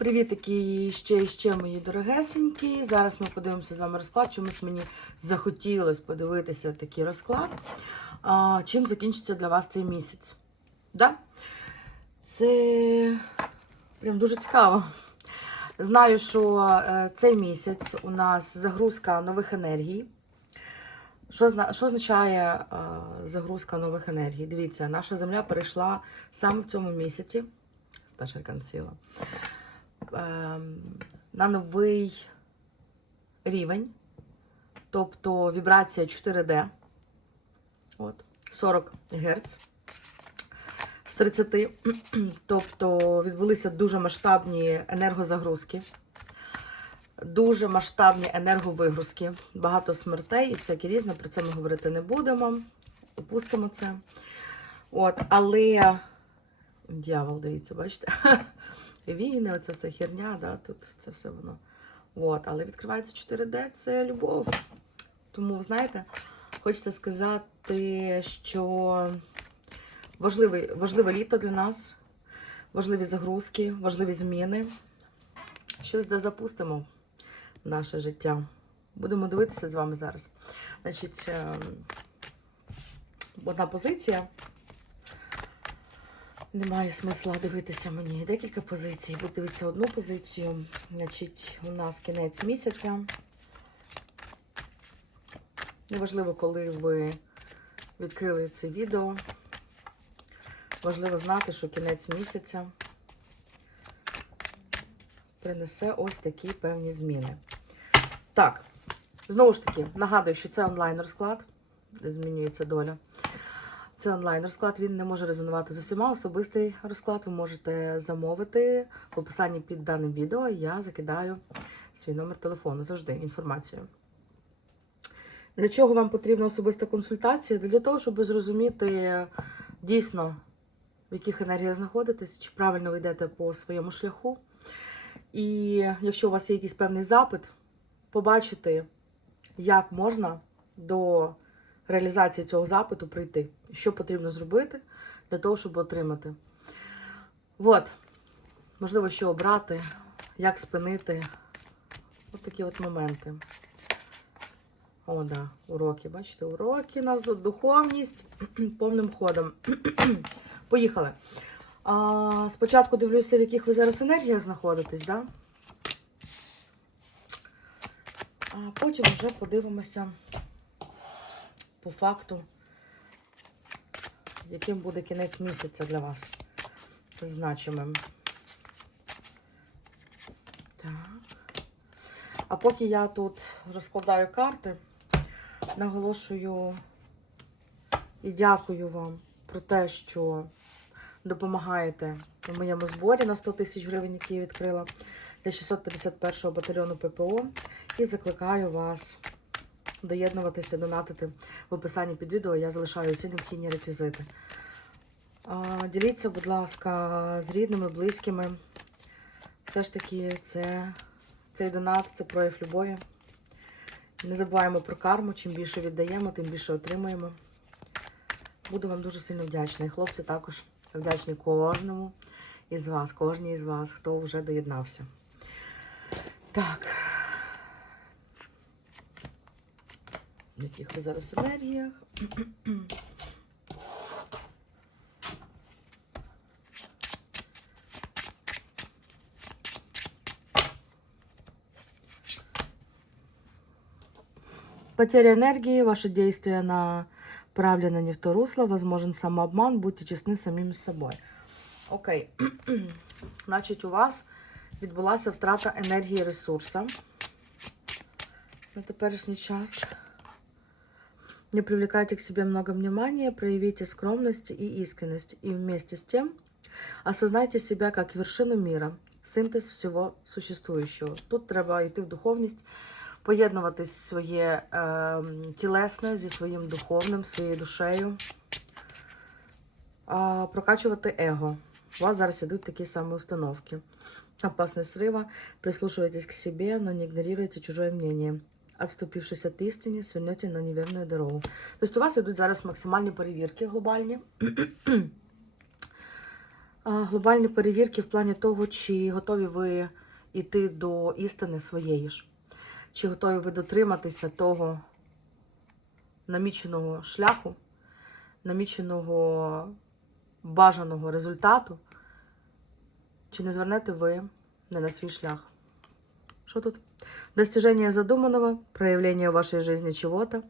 Привітики ще ще, мої дорогесенькі. Зараз ми подивимося з вами розклад. Чомусь мені захотілося подивитися такий розклад. А, чим закінчиться для вас цей місяць? Да? Це прям дуже цікаво. Знаю, що е, цей місяць у нас загрузка нових енергій. Що, що означає е, загрузка нових енергій? Дивіться, наша земля перейшла саме в цьому місяці. Та ем, на новий рівень, тобто вібрація 4D, от, 40 Гц з 30, тобто відбулися дуже масштабні енергозагрузки, дуже масштабні енерговигрузки, багато смертей і всяке різне, про це ми говорити не будемо, опустимо це. От, але дьявол, дивіться, бачите? війни, оця вся херня, да, тут це все воно. От, але відкривається 4D це любов. Тому, знаєте, хочеться сказати, що важливе, важливе літо для нас, важливі загрузки, важливі зміни. Щось де запустимо в наше життя. Будемо дивитися з вами зараз. Значить, ем, одна позиція. Немає смисла дивитися мені декілька позицій. Буду дивитися одну позицію. Значить, у нас кінець місяця. Неважливо, коли ви відкрили це відео. Важливо знати, що кінець місяця принесе ось такі певні зміни. Так, знову ж таки, нагадую, що це онлайн-розклад, змінюється доля. Це онлайн розклад, він не може резонувати з усіма. Особистий розклад ви можете замовити в описанні під даним відео. Я закидаю свій номер телефону завжди інформацію. Для чого вам потрібна особиста консультація? Для того, щоб зрозуміти дійсно, в яких енергіях знаходитесь, чи правильно ви йдете по своєму шляху. І якщо у вас є якийсь певний запит, побачити, як можна до реалізації цього запиту прийти. Що потрібно зробити для того, щоб отримати. От, можливо, що обрати, як спинити. От такі от моменти. О, да, уроки. Бачите, уроки у нас тут духовність повним ходом. Поїхали. А, спочатку дивлюся, в яких ви зараз енергіях знаходитесь, да? а потім вже подивимося по факту, яким буде кінець місяця для вас значимим. Так. А поки я тут розкладаю карти, наголошую і дякую вам про те, що допомагаєте у моєму зборі на 100 тисяч гривень, який я відкрила для 651-го батальйону ППО. І закликаю вас доєднуватися, донатити в описанні під відео. Я залишаю усі необхідні реквізити. Діліться, будь ласка, з рідними, близькими. Все ж таки, це, цей донат це прояв любові. Не забуваємо про карму. Чим більше віддаємо, тим більше отримуємо. Буду вам дуже сильно вдячна. І хлопці також вдячні кожному із вас, кожній із вас, хто вже доєднався. Так. Яких ви зараз енергіях? Потеря энергии, ваши действия направлены не в то русло, возможен самообман, будьте чесні самим з собою. Окей. Значить, у вас відбулася втрата енергії ресурсу на теперішній час. Не привлекайте к себе много внимания, проявите скромность и искренность. И вместе с тем осознайте себя как вершину мира, синтез всього существуючого. Тут треба йти в духовність, поєднувати своє е, тілесне зі своїм духовним, своєю душею, е, прокачувати его. У вас зараз ідуть такі самі установки. Опасность срыва. Прислушивайтесь к себе, но не игнорируйте чужое мнение. Отступившись от істини, свернете на неверну дорогу. Тобто у вас ідуть зараз максимальні перевірки глобальні. Глобальні перевірки в плані того, чи готові ви йти до істини своєї ж, чи готові ви дотриматися того наміченого шляху, наміченого бажаного результату, чи не звернете ви не на свій шлях. Что тут? Достижение задуманного, проявление в вашей жизни чего-то,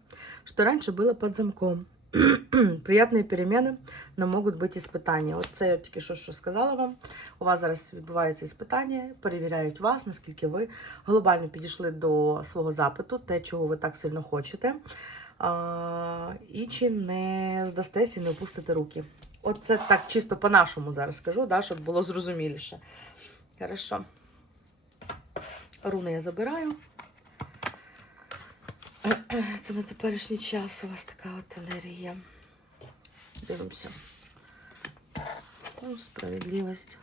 что раньше было под замком. Приятні переміни, но можуть бути іспитання. От це я тільки сказала вам. У вас зараз відбувається іспитання, перевіряють вас, наскільки ви глобально підійшли до свого запиту, те, чого ви так сильно хочете. А, і чи не здастесь і не опустите руки. От це так чисто по-нашому зараз скажу, да, щоб було зрозуміліше. Хорошо. Руни я забираю. Це на теперішній час у вас така от. Дивимося. О, справедливість.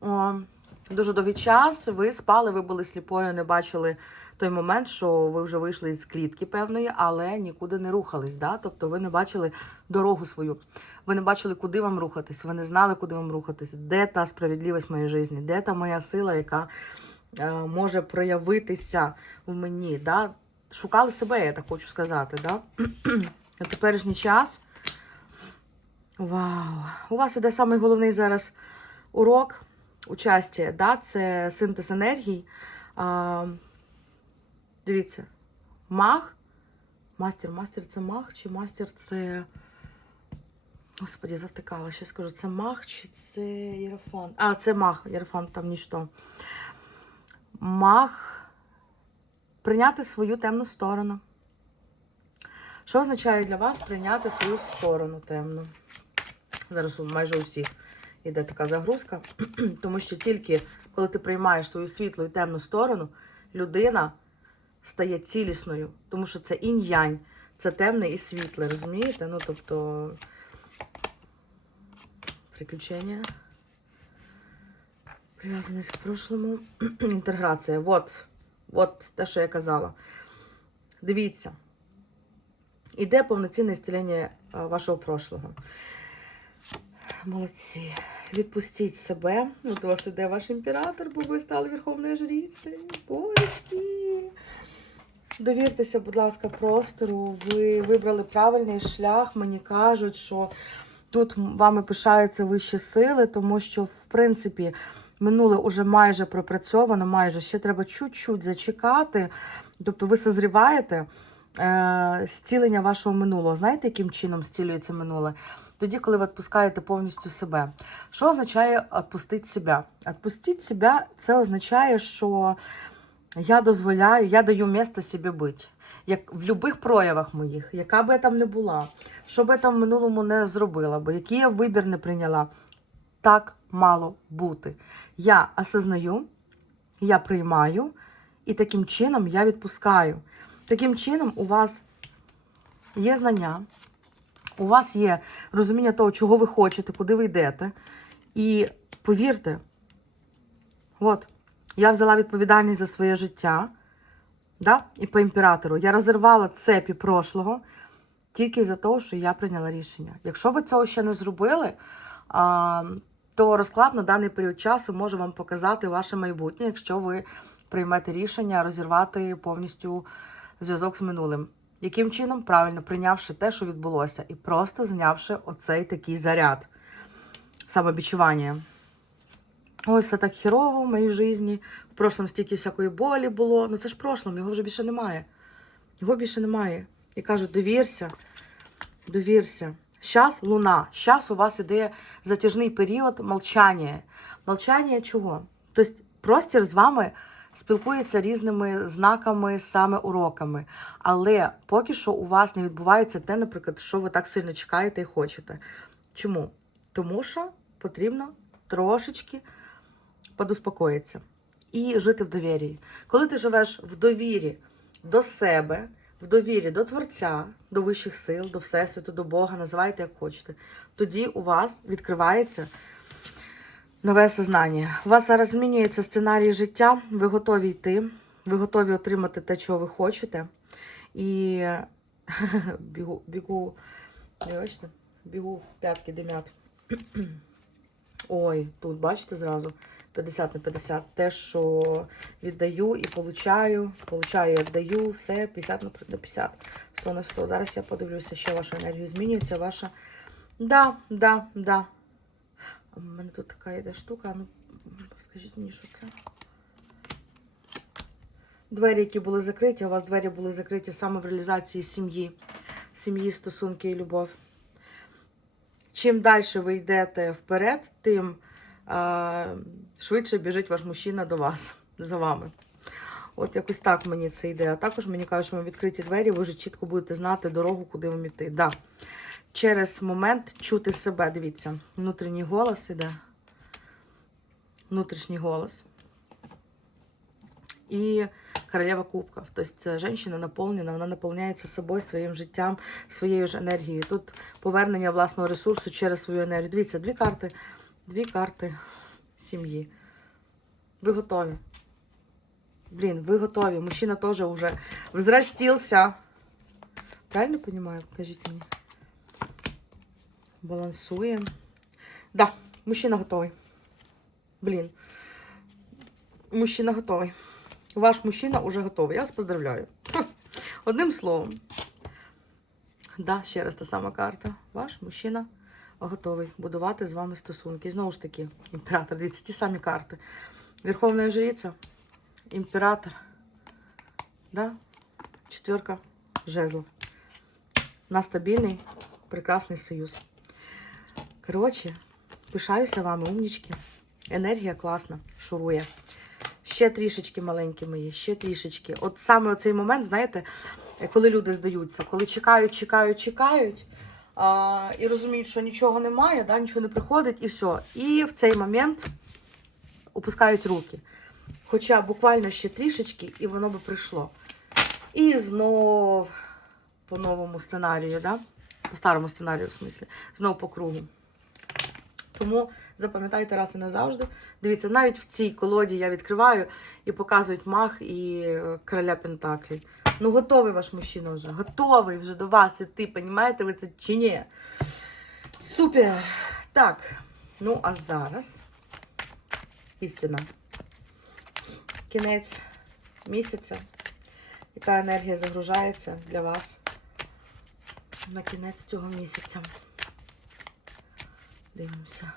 О, дуже довгий час ви спали, ви були сліпою, не бачили той момент, що ви вже вийшли з клітки певної, але нікуди не рухались. Да? Тобто ви не бачили дорогу свою. Ви не бачили, куди вам рухатись, ви не знали, куди вам рухатись, де та справедливість моїй житті, де та моя сила, яка може проявитися в мені. Да? Шукали себе, я так хочу сказати. Да? На теперішній час. Вау! У вас іде самий головний зараз урок участі, да? це синтез енергій. А, дивіться, маг. Мастер, мастер це маг, чи мастер це. Господі, завтикала, ще скажу, це маг чи це єрофант? А, це маг, єрофант там ніщо. Маг прийняти свою темну сторону. Що означає для вас прийняти свою сторону темну? Зараз майже у всіх іде така загрузка. Тому що тільки коли ти приймаєш свою світлу і темну сторону, людина стає цілісною. Тому що це інь-янь, це темне і світле, розумієте? Ну, тобто, приключення. Прив'язаність к прошлому. Інтеграція. Вот. От те, що я казала. Дивіться. Іде повноцінне зцілення е, вашого прошлого. Молодці. Відпустіть себе. От у вас іде ваш імператор, бо ви стали Верховною жрицею. Божечки. Довіртеся, будь ласка, простору. Ви вибрали правильний шлях. Мені кажуть, що тут вами пишаються вищі сили, тому що, в принципі, минуле уже майже пропрацьовано, майже ще треба чуть-чуть зачекати. Тобто ви созріваєте е, зцілення вашого минулого. Знаєте, яким чином зцілюється минуле? Тоді, коли ви відпускаєте повністю себе. Що означає відпустити себе? Відпустити себе це означає, що я дозволяю, я даю місце собі бути. Як в будь-яких проявах моїх, яка би я там не була, що би я там в минулому не зробила, бо який я вибір не прийняла, так мало бути. Я осознаю, я приймаю, і таким чином я відпускаю. Таким чином, у вас є знання, у вас є розуміння того, чого ви хочете, куди ви йдете. І повірте, от, я взяла відповідальність за своє життя, да? і по імператору. Я розірвала цепі прошлого тільки за те, що я прийняла рішення. Якщо ви цього ще не зробили, то розклад на даний період часу може вам показати ваше майбутнє, якщо ви приймете рішення розірвати повністю зв'язок з минулим. Яким чином? Правильно прийнявши те, що відбулося, і просто знявши оцей такий заряд самобічування. Ой, все так хірово в моїй житті. В прошлом стільки всякої болі було. Ну це ж прошлом, його вже більше немає. Його більше немає. І кажуть, довірся, довірся. Щас луна, щас у вас іде затяжний період молчання. Молчання чого? Тобто простір з вами спілкується різними знаками, саме уроками. Але поки що у вас не відбувається те, наприклад, що ви так сильно чекаєте і хочете. Чому? Тому що потрібно трошечки подуспокоїтися і жити в довірі. Коли ти живеш в довірі до себе, в довірі до Творця, до вищих сил, до Всесвіту, до Бога, називайте як хочете, тоді у вас відкривається нове сознання. У вас зараз змінюється сценарій життя, ви готові йти, ви готові отримати те, чого ви хочете. І бігу, бігу, бачите, бігу, п'ятки димят. Ой, тут, бачите, зразу 50 на 50. Те, що віддаю і получаю, получаю і віддаю, все 50 на 50, 100 на 100. Зараз я подивлюся, що ваша енергія змінюється. Ваша. Да, да, да. У мене тут така йде штука. Ну, скажіть мені, що це? Двері, які були закриті, у вас двері були закриті саме в реалізації сім'ї, сім'ї, стосунки і любов. Чим далі ви йдете вперед, тим швидше біжить ваш мужчина до вас, за вами. От якось так мені це йде. А також мені кажуть, що ви відкриті двері, ви вже чітко будете знати дорогу, куди вам іти. Да. Через момент чути себе, дивіться, внутрішній голос іде. Внутрішній голос. І королева кубков. Тобто це жінка наповнена, вона наповняється собою, своїм життям, своєю ж енергією. Тут повернення власного ресурсу через свою енергію. Дивіться, дві карти, дві карти сім'ї. Ви готові. Блін, ви готові. Мужчина теж вже взрастился. Правильно понимаю? Покажіть мені. Балансує. Да, мужчина готовий. Блін. Мужчина готовий. Ваш мужчина уже готовий. Я вас поздравляю. Одним словом. Да, ще раз та сама карта. Ваш мужчина готовий будувати з вами стосунки. Знову ж таки, імператор. Дивіться, ті самі карти. Верховна жриця, імператор. Да? Четверка жезлов. На стабільний, прекрасний союз. Коротше, пишаюся вами, умнічки. Енергія класна, шурує. Ще трішечки маленькі мої, ще трішечки. От саме оцей момент, знаєте, коли люди здаються, коли чекають, чекають, чекають і розуміють, що нічого немає, да, нічого не приходить, і все. І в цей момент опускають руки. Хоча буквально ще трішечки, і воно би прийшло. І знов по новому сценарію, да? по старому сценарію, в смислі, знов по кругу. Тому запам'ятайте раз і назавжди. Дивіться, навіть в цій колоді я відкриваю і показують мах і короля Пентаклей. Ну, готовий ваш мужчина вже, готовий вже до вас іти, понімаєте ви це чи ні? Супер! Так, ну а зараз істина. Кінець місяця. Яка енергія загружається для вас на кінець цього місяця? Дивимося.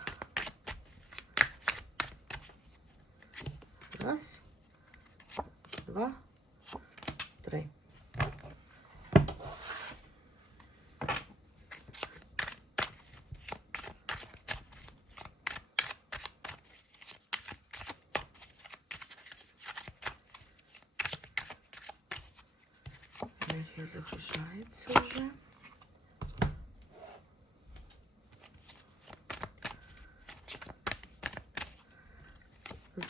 Раз, два, три. Енергія вже.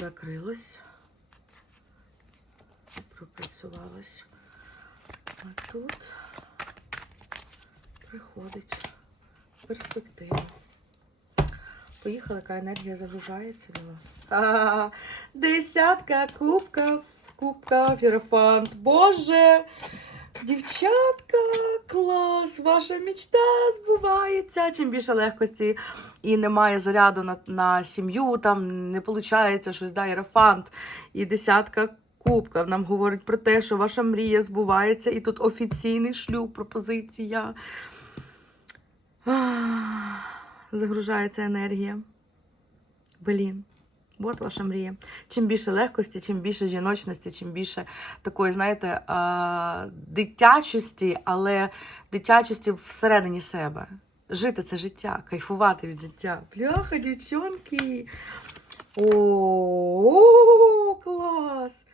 закрилось, пропрацювалось. А тут приходить перспектива. Поїхала, яка енергія загружається до нас. Десятка кубків, кубка, фірафант. Боже! Дівчатка, клас! Ваша мечта збувається. Чим більше легкості і немає заряду на, на сім'ю, там не виходить щось, да, єрофант. І десятка кубків нам говорить про те, що ваша мрія збувається, і тут офіційний шлюб, пропозиція. Загружається енергія. Блін. От ваша мрія. Чим більше легкості, чим більше жіночності, чим більше такої, знаєте, дитячості, але дитячості всередині себе. Жити це життя, кайфувати від життя. Бляха, дівчонки. О, клас!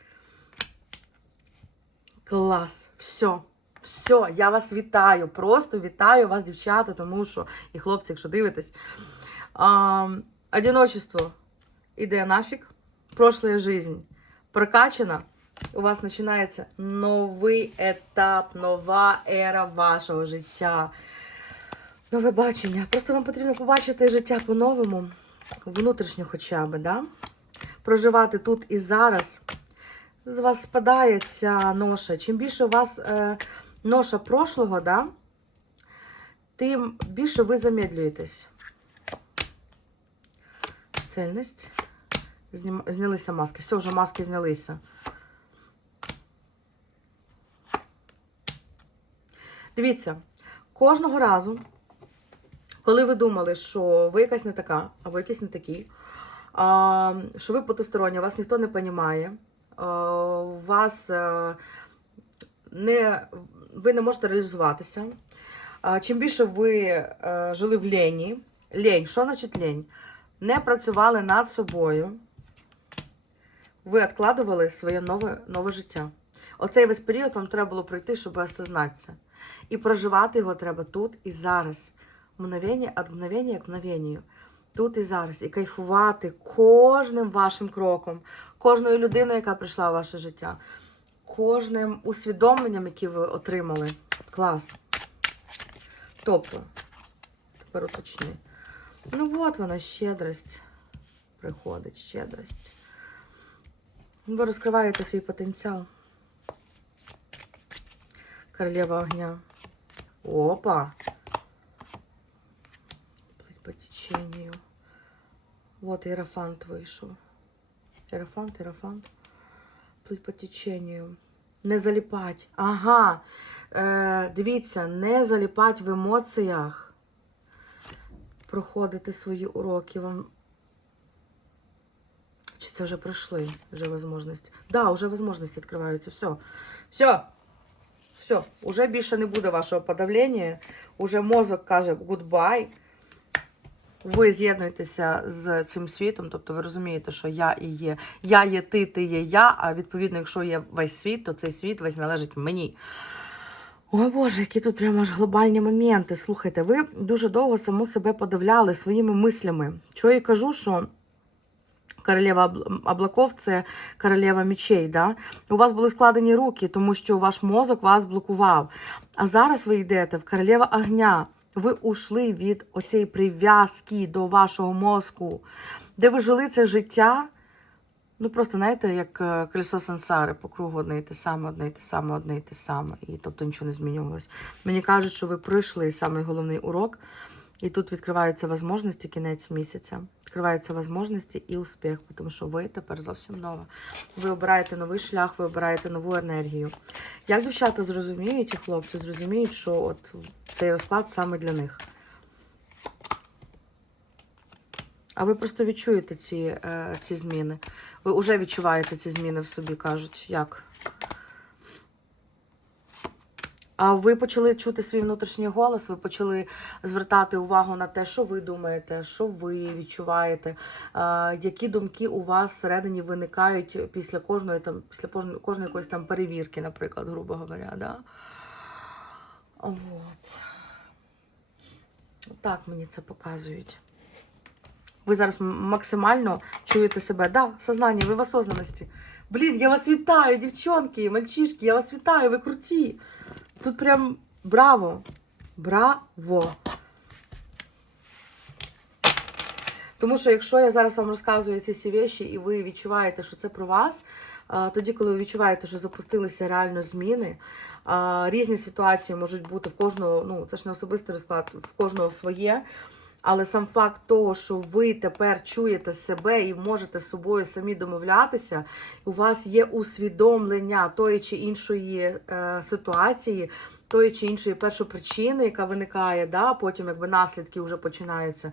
Клас! Все. Все, я вас вітаю. Просто вітаю вас, дівчата, тому що, і хлопці, якщо дивитесь. А, одиночество іде нафіг. Прошлая жизнь прокачана. У вас починається новий етап, нова ера вашого життя. Нове бачення. Просто вам потрібно побачити життя по-новому, внутрішньо хоча б, да? проживати тут і зараз. З вас спадає ця ноша. Чим більше у вас е, ноша прошлого, да? тим більше ви замедлюєтесь. чисельність. Знім... Знялися маски. Все, вже маски знялися. Дивіться, кожного разу, коли ви думали, що ви якась не така, або якийсь не такий, що ви потусторонні, вас ніхто не розуміє, вас е, не, ви не можете реалізуватися. Чим більше ви е, жили в лені, лень, що значить лень? Не працювали над собою, ви відкладували своє нове, нове життя. Оцей весь період вам треба було пройти, щоб осознатися. І проживати його треба тут і зараз. Мгновення від мгновення к мгновенню. Тут і зараз. І кайфувати кожним вашим кроком, кожною людиною, яка прийшла в ваше життя, кожним усвідомленням, яке ви отримали. Клас. Тобто, тепер уточни. Ну от вона, щедрость. Приходить, щедрость. Ви розкриваєте свій потенціал. Королева огня. Опа. Плыть по течению. Вот Иерофант вийшов. Іерофант, Іерофант. Плыть по течению. Не заліпать. Ага. Е, дивіться, не заліпать в емоціях. Проходити свої уроки. Вам чи це вже пройшли? Вже можливість? Да, вже можливості відкриваються. Все. Все. Все. Уже більше не буде вашого подавлення. Уже мозок каже гудбай. Ви з'єднуєтеся з цим світом, тобто ви розумієте, що я і є. Я є ти, ти є я. А відповідно, якщо є весь світ, то цей світ весь належить мені. Ой Боже, які тут прямо аж глобальні моменти. Слухайте, ви дуже довго саму себе подавляли своїми мислями. Що я кажу, що королева облаков це королева мечей. Да? У вас були складені руки, тому що ваш мозок вас блокував. А зараз ви йдете в королева огня. Ви ушли від оцієї прив'язки до вашого мозку, де ви жили це життя. Ну, просто, знаєте, як е, колесо сансари по кругу одне і те саме, одне і те саме, одне і те саме. І тобто нічого не змінювалось. Мені кажуть, що ви пройшли самий головний урок, і тут відкриваються можливості кінець місяця. Відкриваються можливості і успіх, тому що ви тепер зовсім нова. Ви обираєте новий шлях, ви обираєте нову енергію. Як дівчата зрозуміють і хлопці зрозуміють, що от цей розклад саме для них. А ви просто відчуєте ці, е, ці зміни. Ви вже відчуваєте ці зміни в собі, кажуть. Як? А ви почали чути свій внутрішній голос, ви почали звертати увагу на те, що ви думаєте, що ви відчуваєте, які думки у вас всередині виникають після кожної там, після кожної, якоїсь там перевірки, наприклад, грубо говоря, да? Вот. Так мені це показують. Ви зараз максимально чуєте себе. Да, сознання, ви в осознаності. Блін, я вас вітаю, дівчонки, мальчишки, я вас вітаю, ви круті. Тут прям браво. Браво. Тому що якщо я зараз вам розказую ці всі речі, і ви відчуваєте, що це про вас, тоді, коли ви відчуваєте, що запустилися реально зміни, різні ситуації можуть бути в кожного, ну це ж не особистий розклад, в кожного своє. Але сам факт того, що ви тепер чуєте себе і можете з собою самі домовлятися, у вас є усвідомлення тої чи іншої е, ситуації, тої чи іншої першопричини, яка виникає, да, потім якби наслідки вже починаються.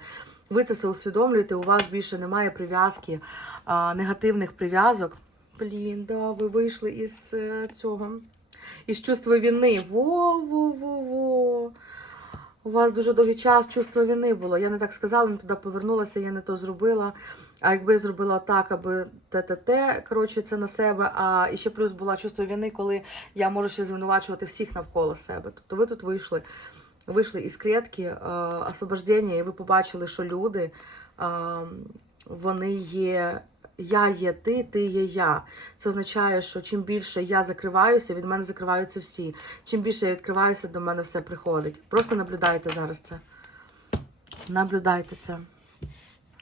Ви це все усвідомлюєте, у вас більше немає прив'язки, а, негативних прив'язок. Блін, да, ви вийшли із е, цього, із чувства вини. Во-во-во-во. У вас дуже довгий час чувство вини було. Я не так сказала, не туди повернулася, я не то зробила. А якби я зробила так, аби те-те-те, коротше, це на себе. А і ще плюс була чувство вини, коли я можу ще звинувачувати всіх навколо себе. Тобто ви тут вийшли, вийшли із клітки е, освобождення, і ви побачили, що люди вони є. Я є ти, ти є я. Це означає, що чим більше я закриваюся, від мене закриваються всі. Чим більше я відкриваюся, до мене все приходить. Просто наблюдайте зараз це. Наблюдайте це.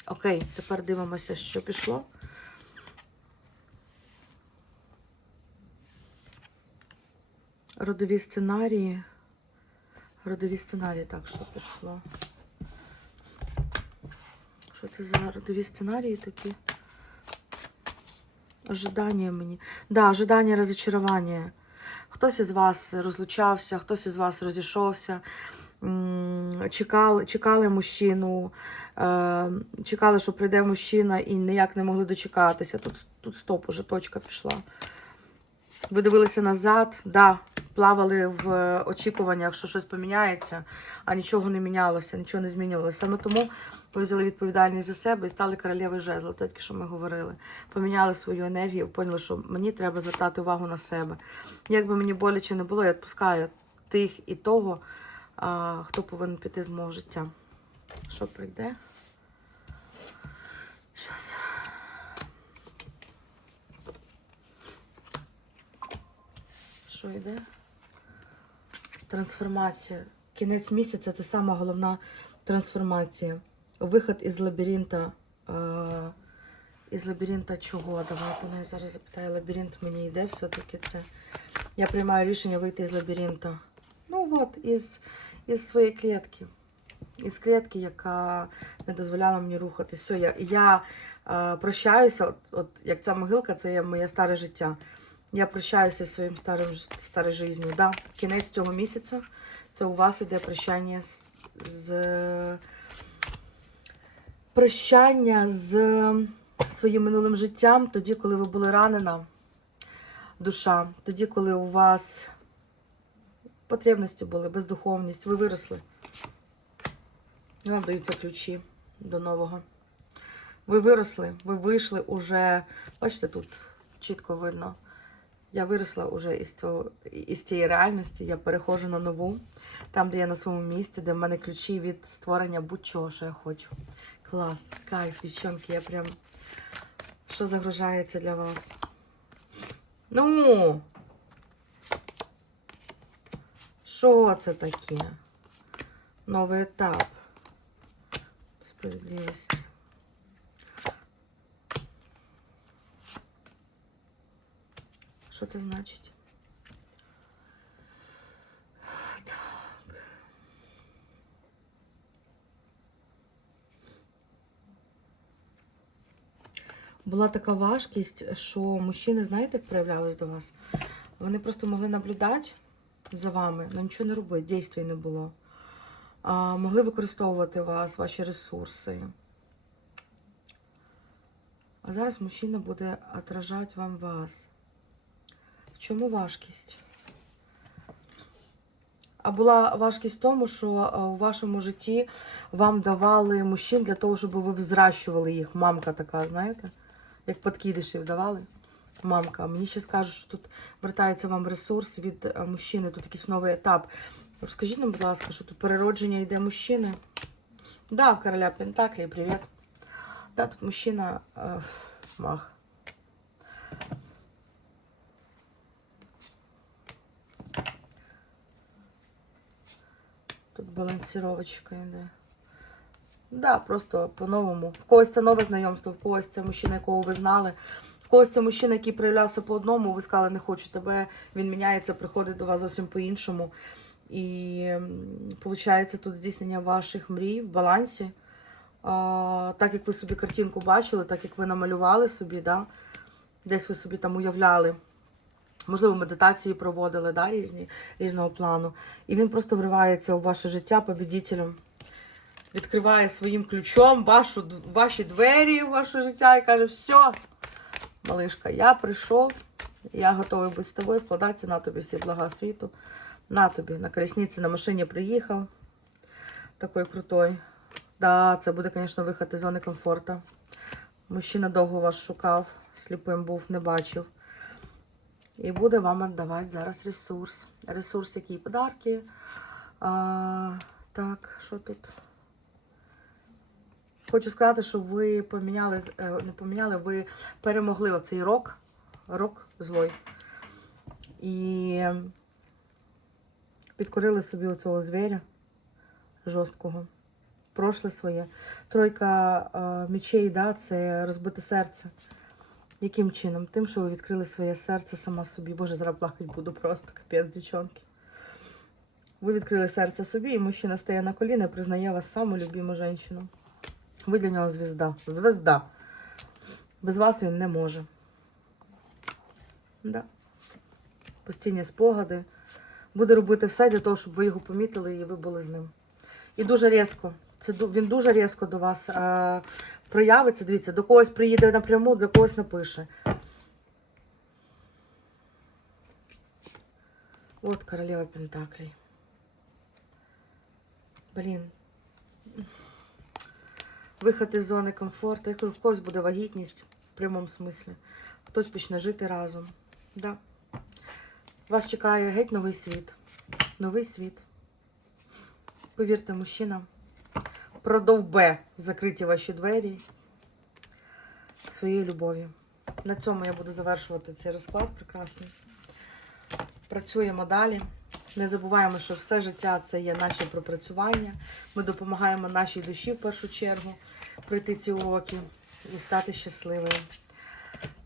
Окей, тепер дивимося, що пішло. Родові сценарії. Родові сценарії, так, що пішло. Що це за родові сценарії такі? Ожидання мені. Да, ожидання розочарування. Хтось із вас розлучався, хтось із вас розійшовся. Чекали, чекали мужчину, е, чекали, що прийде мужчина і ніяк не могли дочекатися. Тут, тут стоп, уже точка пішла. Ви дивилися назад, да, плавали в е, очікуваннях, що щось поміняється, а нічого не мінялося, нічого не змінювалося. Саме тому ви взяли відповідальність за себе і стали королевою жезлу, тільки що ми говорили. Поміняли свою енергію, поняли, що мені треба звертати увагу на себе. Як би мені боляче не було, я відпускаю тих і того, хто повинен піти з мого життя. Що прийде? Щас. Що йде? Трансформація. Кінець місяця це сама головна трансформація. Виход із лабіринта. Е, із лабіринта чого? Давайте ну, я зараз запитаю, лабіринт мені йде все-таки це. Я приймаю рішення вийти з лабіринта. Ну от, із, із своєї клітки. Із клітки, яка не дозволяла мені рухати. Все, я, я е, прощаюся, от, от як ця могилка, це є моє старе життя. Я прощаюся зі своїм старим старою життю. Да, кінець цього місяця це у вас іде прощання з, з прощання з своїм минулим життям, тоді, коли ви були ранена душа, тоді, коли у вас потребності були, бездуховність, ви виросли. І вам даються ключі до нового. Ви виросли, ви вийшли уже, бачите, тут чітко видно. Я виросла вже із, цього, із цієї реальності, я переходжу на нову, там, де я на своєму місці, де в мене ключі від створення будь-чого, що я хочу. Клас, кайф, дівчонки, я прям. Що загружається для вас? Ну. Що це таке? Новий етап. Справедливості. Що це значить? Так. Була така важкість, що мужчини, знаєте, як проявлялись до вас? Вони просто могли наблюдати за вами, але нічого не робити, дійствій не було. А, могли використовувати вас, ваші ресурси. А зараз мужчина буде отражати вам вас. Чому важкість? А була важкість в тому, що е, у вашому житті вам давали мужчин для того, щоб ви взращували їх. Мамка така, знаєте? Як подкидишів давали. Мамка. Мені ще скажуть, що тут вертається вам ресурс від е, мужчини, тут якийсь новий етап. Розкажіть нам, будь ласка, що тут переродження йде мужчини? Да, короля Пентаклі, привіт. Да, тут мужчина е, мах. Тут балансіровочка йде. Да, просто по-новому. В когось це нове знайомство, в когось це мужчина, якого ви знали. В когось це мужчина, який проявлявся по одному, ви сказали, не хочу тебе, він міняється, приходить до вас зовсім по-іншому. І виходить тут здійснення ваших мрій в балансі. А, так як ви собі картинку бачили, так як ви намалювали собі, да? десь ви собі там уявляли. Можливо, медитації проводили да, різні, різного плану. І він просто вривається у ваше життя побідітелем. Відкриває своїм ключом вашу, ваші двері в ваше життя і каже: все, малишка, я прийшов, я готовий бути з тобою, вкладатися на тобі всі блага світу. На тобі, на колісниці, на машині приїхав. Такий крутой. Да, це буде, звісно, виход із зони комфорту. Мужчина довго вас шукав, сліпим був, не бачив. І буде вам віддавати зараз ресурс. Ресурс, який подарки. А, так, що тут? Хочу сказати, що ви поміняли, е, не поміняли, ви перемогли оцей рок, рок злой. І підкорили собі оцього звіря жорсткого. Прошле своє. Тройка е, мечей, да, це розбите серце. Яким чином? Тим, що ви відкрили своє серце сама собі. Боже, зараз плакати буду просто, капець, дівчонки. Ви відкрили серце собі, і мужчина стає на коліна і признає вас саму любиму жінку. Ви для нього звізда. Звезда. Без вас він не може. Да. Постійні спогади. Буде робити все для того, щоб ви його помітили і ви були з ним. І дуже різко. Це він дуже різко до вас е, проявиться. Дивіться, до когось приїде напряму, до когось напише. От королева Пентаклей. Блін. Виход із зони комфорту. Я кажу, в когось буде вагітність в прямому смислі. Хтось почне жити разом. Да. Вас чекає геть новий світ. Новий світ. Повірте, мужчина продовбе закриті ваші двері своєю любов'ю. На цьому я буду завершувати цей розклад прекрасний. Працюємо далі. Не забуваємо, що все життя це є наші пропрацювання. Ми допомагаємо нашій душі в першу чергу пройти ці уроки і стати щасливою.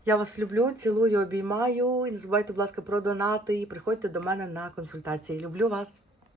Я вас люблю, цілую, обіймаю. І не забувайте, будь ласка, про донати. І приходьте до мене на консультації. Люблю вас!